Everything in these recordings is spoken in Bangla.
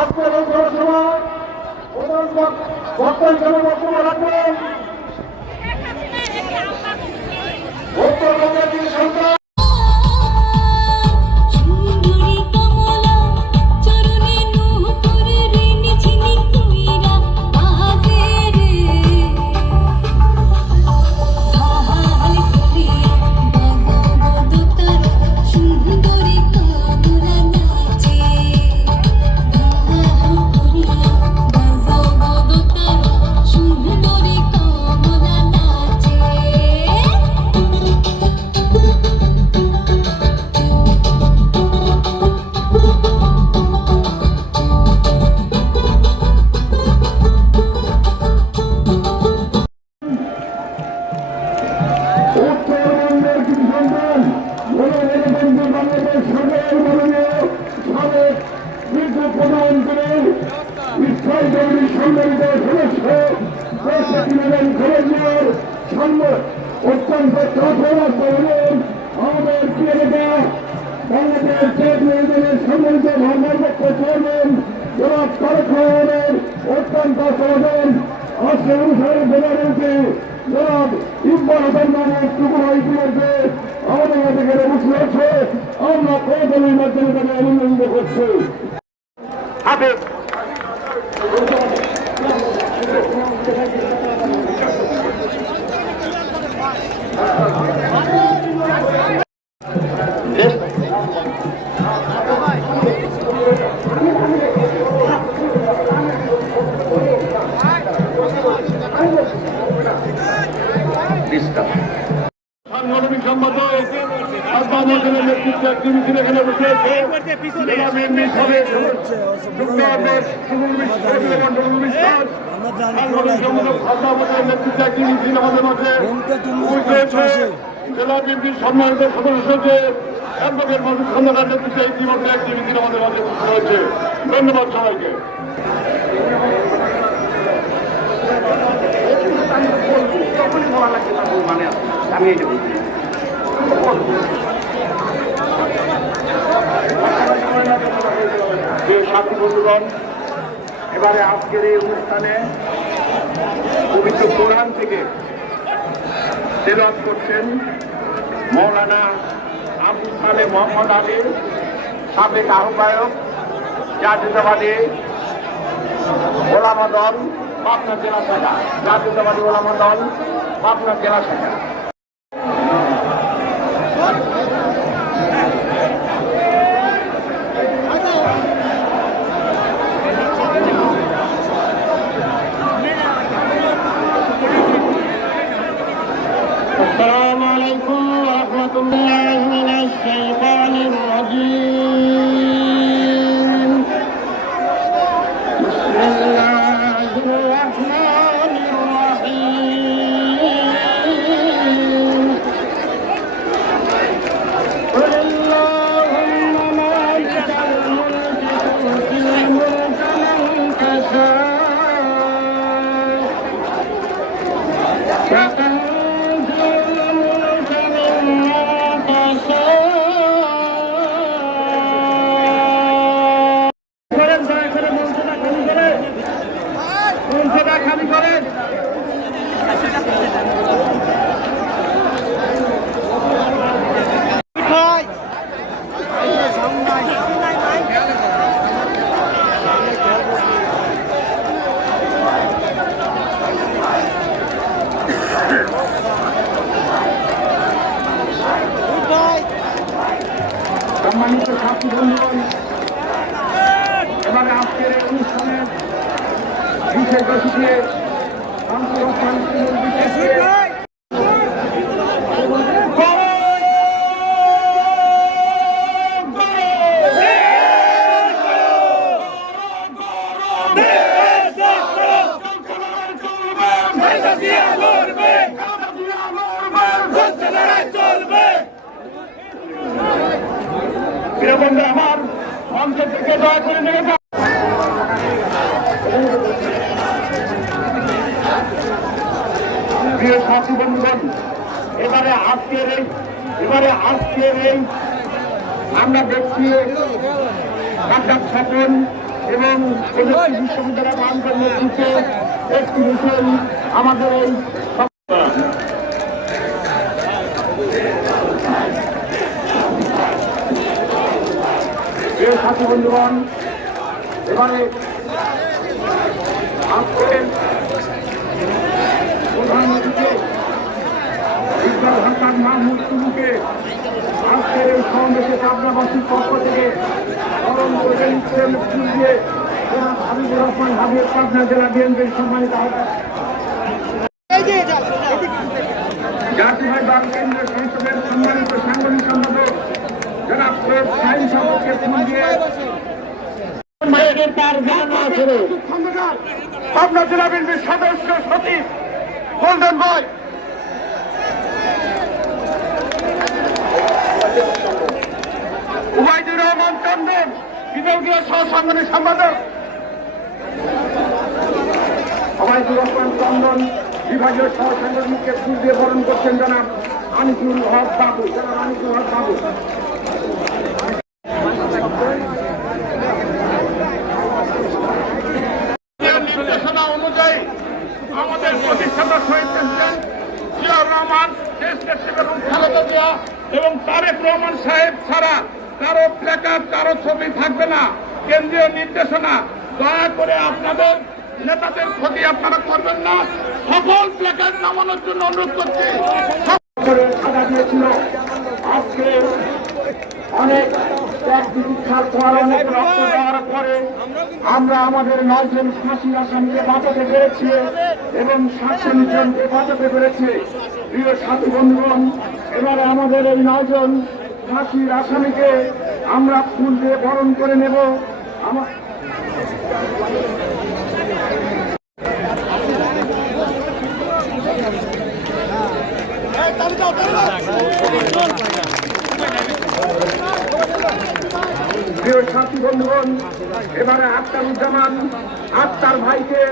আজকের এই জনসভায় বক্তা হিসেবে বক্তব্য রাখবেন উত্তরবঙ্গের যিনি সন্তান অত্যন্ত আমাদের প্রিয় নেতা বাংলাদেশ ট্রেড ইউনিয়নের সম্মানিত ধর্মপক্ষ চেয়ারম্যান জনাব তারেক রহমানের অত্যন্ত সমাধান আজকে অনুষ্ঠানের প্রধানমন্ত্রী জনাব ইকবাল হাসান নামক টুকুরা ইতিমধ্যে আমাদের মধ্যে গেলে বসে আছে। আমরা কৌশলের মাধ্যমে তাকে অভিনন্দিত করছি। সাংগঠনিক সম্পাদক নেতৃত্বে একটি মিছিল এখানে বসে আছে। সাংগঠনিক সম্পাদক খাদ্যাবতের নেতৃত্বে একটি মিছিল আমাদের মাঝে জেলা বিএনপির সম্মানিত সদস্যকে অ্যাডভোকেট মাসুদ খন্দকার নেতৃত্বে ইতিমধ্যে একটি মিছিল আমাদের মাঝে উপস্থিত হয়েছে। ধন্যবাদ সবাইকে। সাথী বন্ধুগণ, এবারে আজকের এই অনুষ্ঠানে পবিত্র কোরআন থেকে তেলাওয়াত করছেন মৌলানা আবুল সালেহ মোহাম্মদ আলী, সাবেক আহ্বায়ক জাতীয়তাবাদী ওলামা দল পাবনা জেলা শাখা, জাতীয়তাবাদী ওলামা দল পাবনা জেলা শাখা। السلام عليكم ورحمة الله من الشيطان الرجيم. بسم الله الرحمن الرحيم. قل اللهم مالك الملك تؤتي الملك من تشاء খালি করেন। সম্মানিত ছাত্র বন্ধুগণ, এবারে আজকের এই অনুষ্ঠানের বিশেষ অতিথি আমার মঞ্চ থেকে দয়া করে নিয়ে প্রিয় সাথী বন্ধুগণ, এবারে আজকের এই আমরা দেখছি কাটার স্থাপন এবং প্রযুক্তি বিশ্ববিদ্যালয় বাংলার নেতৃত্বে একটি মিছিল আমাদের এই সাথী বন্ধুগণ, এবারে প্রধানমন্ত্রীকে ইকবাল হাসান মাহমুদ টুলুকে আজকের এই সমাবেশে পাবনাবাসীর পক্ষ থেকে স্মরণ করে নিচ্ছেন ফুল দিয়ে হাবিবুর রহমান হাবিব পাবনা জেলা বিএনপির সম্মানিত জাতীয় দল কেন্দ্রীয় সংসদের সম্মানিত সাংগঠনিক সম্পাদক জনাব সৈয়দ শাহীন সাহেবকে ফুল দিয়ে পাবনা জেলা বিএনপির সদস্য সচিব গোল্ডেন বয় উবাইদুর রহমান চন্দন বিভাগীয় সহ সাংগঠনিক সম্পাদক উবাইদুর রহমান চন্দন বিভাগীয় সহ সাংগঠনিককে ফুল দিয়ে বরণ করছেন জনাব আনিসুল হক বাবু। নির্দেশনা অনুযায়ী আমাদের প্রতিষ্ঠাতা শহীদ প্রেসিডেন্ট জিয়াউর রহমান, দেশ নেত্রী বেগম খালেদা জিয়া এবং তারেক রহমান সাহেব ছাড়া কারো প্ল্যাকার্ড, কারো ছবি থাকবে না। কেন্দ্রীয় নির্দেশনা, দয়া করে আপনাদের নেতাদের ক্ষতি আপনারা করবেন না। সকল প্ল্যাকার্ড নামানোর জন্য অনুরোধ করছি। আজকে অনেক চিকিৎসার পর অনেক রক্ত দেওয়ার পরে আমরা আমাদের 9 জন ফাঁসির আসামিকে বাঁচাতে পেরেছি এবং 47 জনকে বাঁচাতে পেরেছি। প্রিয় সাথী বন্ধুগণ, এবারে আমাদের এই 9 জন ফাঁসির আসামিকে আমরা ফুল দিয়ে বরণ করে নেব। প্রিয় সাথী বন্ধুগণ, এবারে আখতারুজ্জামান আক্তার ভাইকে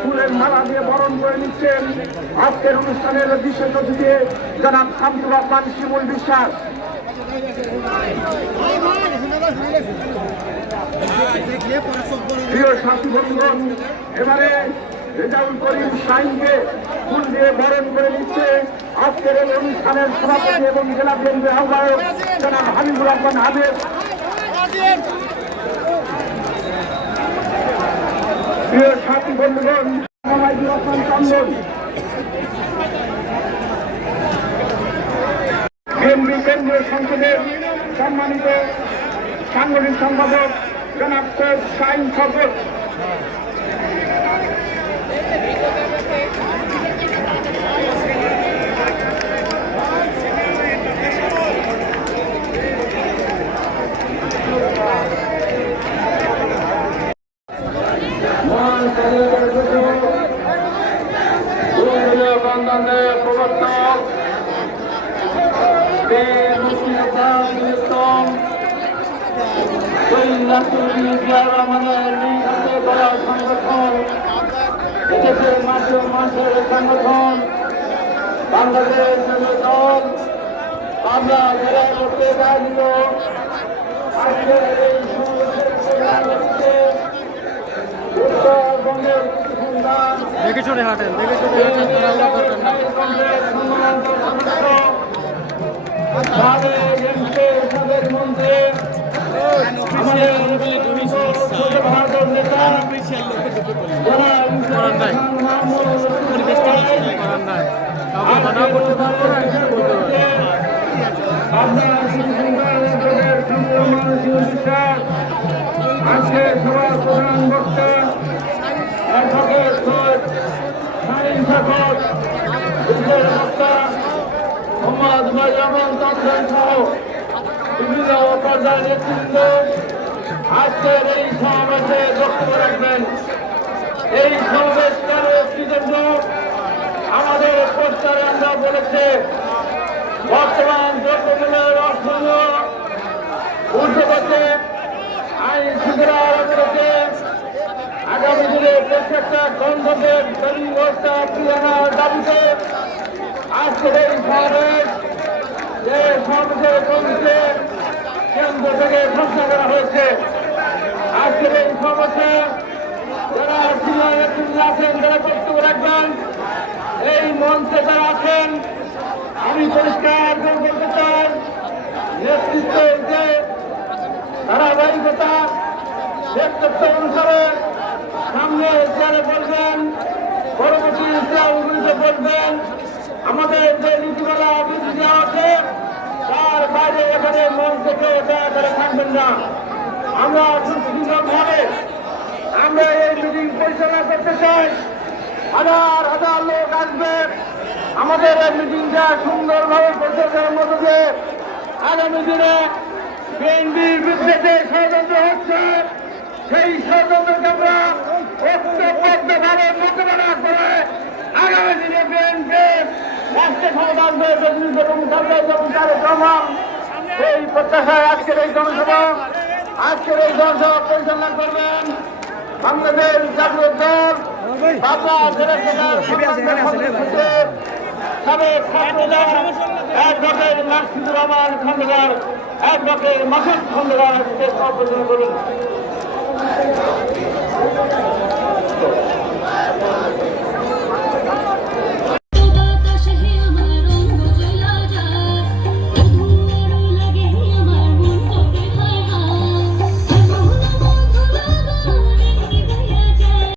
ফুলের মালা দিয়ে বরণ করে নিচ্ছেন আজকের অনুষ্ঠানের বিশেষ অতিথি জনাব শামসুর রহমান শিমুল বিশ্বাস। প্রিয় সাথী বন্ধুগণ, এবারে রেজাউল করিম শাহিনকে ফুল দিয়ে বরণ করে নিচ্ছে আজকের এই অনুষ্ঠানের সভাপতি এবং জেলা বিএনপির আহ্বায়ক জনাব হাবিবুর রহমান হাবিব। প্রিয় সাথী বন্ধুগণ, ওবাইদুর রহমান চন্দন বিএনপি কেন্দ্রীয় সংসদের সম্মানিত সাংগঠনিক সম্পাদক জনাব সৈয়দ শাহীন সাহেব। প্রবর্তক সংগঠন, এদেশের মানুষের সংগঠন বাংলাদেশ দল পাবনা জেলায় করতে আয়োজিত আজকের এই উত্তরবঙ্গের সন্ধান দেখে চলে হাঁটেন, দেখে চলে হাঁটেন, ভারতের নেতা আজকে সভার প্রধান বক্তা অ্যাডভোকেট সৈয়দ শাহীন সাহেব, বক্তা মোহাম্মদ মাইয়ামন চন্দ্রন সহ বিভিন্ন পর্যায়ের নেতৃত্ব আজকের এই সমাবেশে বক্তব্য রাখবেন। এই সমাবেশ কারো একটি জন্য আমাদের পোস্টারে আমরা বলেছে বর্তমান দ্রব্যমূল্যের অসহনীয় ঊর্ধ্বগতি আইন শৃঙ্খলার অবরোধে আগামী দিনে প্রত্যেকটা গণতন্ত্রের ব্যবস্থা ফিরানোর দাবিতে আজকের এই সমাবেশ যে সমাবেশের কমিটিতে কেন্দ্র থেকে ঘোষণা করা হয়েছে। আজকের এই সমাবেশে যারা সিনিয়র নেতৃত্বে আছেন যারা বক্তব্য রাখবেন, এই মঞ্চে যারা আছেন, আমি পরিষ্কার করে বলতে চাই, নেতৃত্বের যে ধারাবাহিকতা নেতৃত্ব অনুসারে সামনে যারা বলবেন, পরবর্তী ইসলামগুলিতে বলবেন, আমাদের যে নীতিমালা বিধি দেওয়া আছে তার বাইরে এখানে মঞ্চ থেকে দয়া করে থাকবেন না। আমরা সুন্দরভাবে আমরা এই মিটিং পরিচালনা করতে চাই। হাজার হাজার লোক আসবে, আমাদের এই মিটিংটা সুন্দরভাবে পরিচালনার মধ্যে দিয়ে আগামী দিনে বিএনপির বিরুদ্ধে যে ষড়যন্ত্র হচ্ছে সেই ষড়যন্ত্রকে আমরা ঐক্যবদ্ধভাবে মোকাবেলা করে আগামী দিনে বিএনপির রাষ্ট্রীয় ক্ষমতার প্রতিনিধি এবং প্রমাণ এই প্রত্যাশায় আজকের এই জনসভা পরিচালনা করবেন বাংলাদেশ জাতীয় দল বাংলা জেলা সাবেক ছাত্রদল অ্যাডভোকেট মাসুদুর রহমান খন্দকার, অ্যাডভোকেট মাসুদ খন্দকার পরিচালনা করুন।